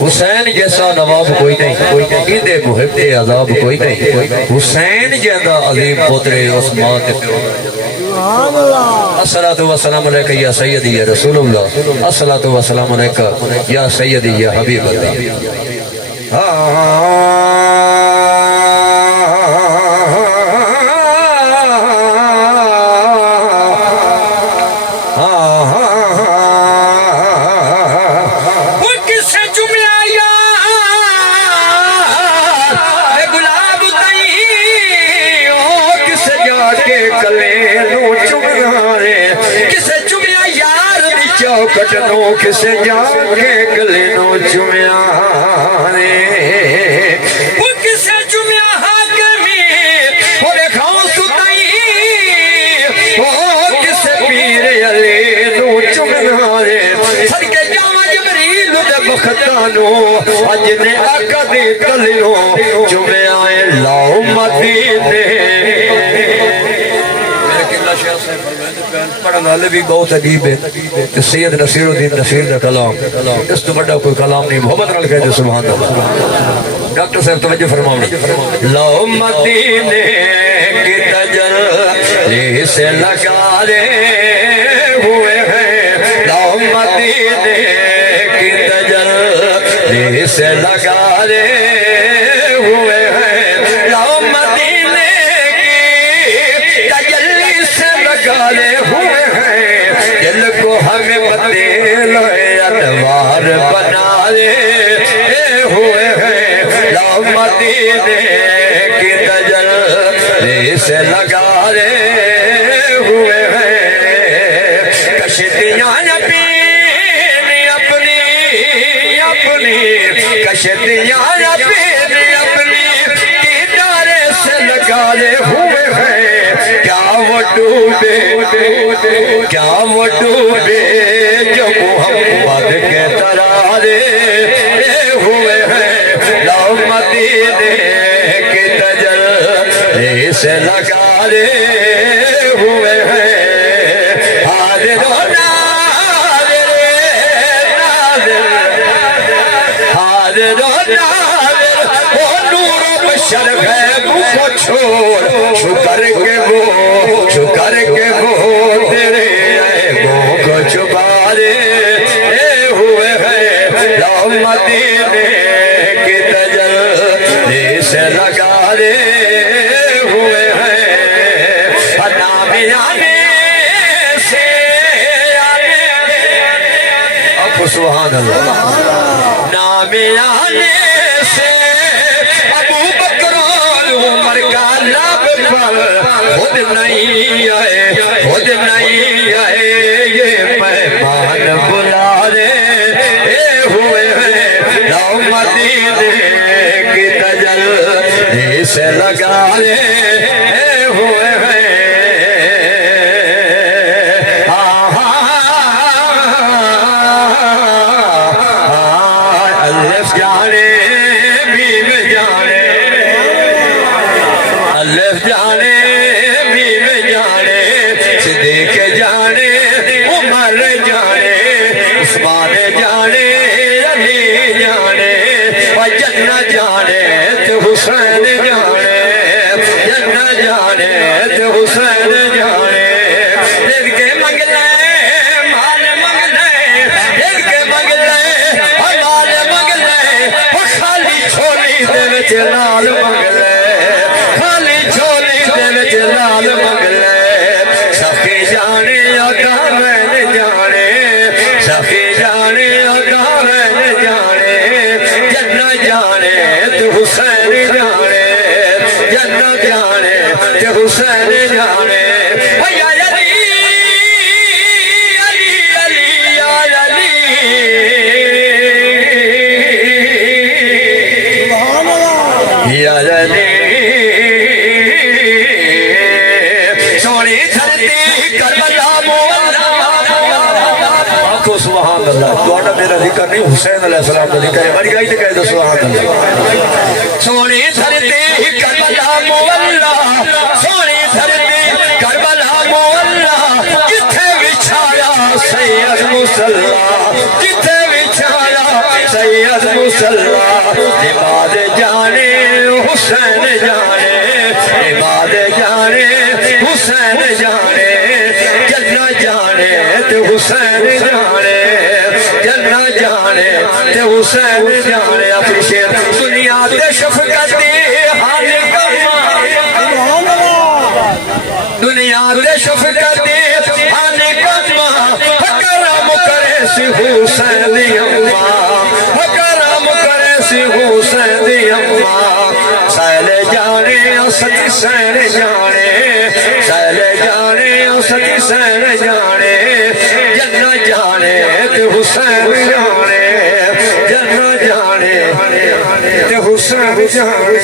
حسین جیسا نواب کوئی نہیں، ایندے محب عذاب کوئی نہیں، حسین جیسا عظیم پتر عثمان دے پیو الصلاۃ والسلام علیکہ یا سیدی یا رسول اللہ، الصلاۃ والسلام علیکہ یا سیدی یا حبیب اللہ۔ کٹنو کسے جا کے گلے نو چمیا وہ کسے چمیا حاکمی اور کھاؤں ستائی وہ کسے پیر علی نو چمیا صدقے جاما جبریل دے بختانو اج نے آقا دے گلے نو چمیا لاؤ مدینے پڑھنے والے بھی بہت عجیب ہے۔ سید نصیر الدین نصیر کا کلام اس تو بڑا کوئی کلام نہیں، محمد نال کہہ دے سبحان اللہ۔ ڈاکٹر صاحب توجہ فرماؤ، لو مدینے کی تجلی سے لگا رہے ہوئے ہیں، لو مدینے کی تجلی سے لگا رہے ہوئے ہیں، لو مدینے کی تجلی سے لگا رہے ہوئے ہیں، دل کو ہمیں بدل انوار بنا رہے ہوئے ہیں، لو مدینے کی تجلی سے لگا رہے ہوئے ہیں، کشتیاں اپنی اپنی کشتیاں اپنی کنارے سے لگا رہے ہوئے ہیں، کیا وہ ڈوبے کیا وہ ڈوبے جو محمد کے ترارے ہوئے ہیں، لو مدینے کی تجلی سے لگا رہے ہوئے ہیں، حاضر و ناظر حاضر و ناظر وہ نور و بشر غیب کو چھوڑ شکر کے وہ تیرے عیبوں کو چھپا رہے ہوئے ہیں، لو مدینے کی تجلی سے لگا رہے ہوئے ہیں، نام آنے سے اب سبحان اللہ، نام آنے سے ابو بکر عمر کا لب پر خود نہیں آئے یہ مہمان بلا رہے ہوئے ہیں، لو مدینے کی تجلی سے لگا رہے ہوئے ہیں، الف جانے بیم جانے الف جانے بیم جانے صدیق جانے عمر جانے عثمان جانے علی جانے جنت جانے تو حسین جانے جنت جانے تو حسین جانے دل کے منگلے مال منگلے دل کے منگلے مال منگلے خالی چھولی دے وچ لال منگلے خالی چھولی دے وچ لال منگلے سخی جانے آقا میں جانے سخی جانے آقا میں جانے جنت جانے تو حسین جانے جنت جانے تو حسین جانے یا علی علی علی یا علی یا علی سونی دھرتی کربلا مولا آنکھو سبحان اللہ، دوڑا میرا ذکر نہیں حسین علیہ السلام کا ذکر ہے، بڑی گئی تو کہہ دو سبحان اللہ، سونی دھرتی کربلا مولا سونی دھرتی کربلا مولا جتھے بچھایا سید مصلی جتھے بچھایا سید مسلح عباد جانے حسین جانے عباد جانے حسین جانے جنہ جانے تے حسین جانے جنہ جانے تے حسین جانے اپنی شیر دنیا تے شفقت دی حال کما دنیا تے شفقت دی حال کما کرم کرے سی حسین دی اماں کرم کرے سی حسین دی اماں سہل جانے سچ سین جانے سہل جانے سچ سین جانے جنہ جانے تے حسین جانے جنہ جانے تے حسین جانے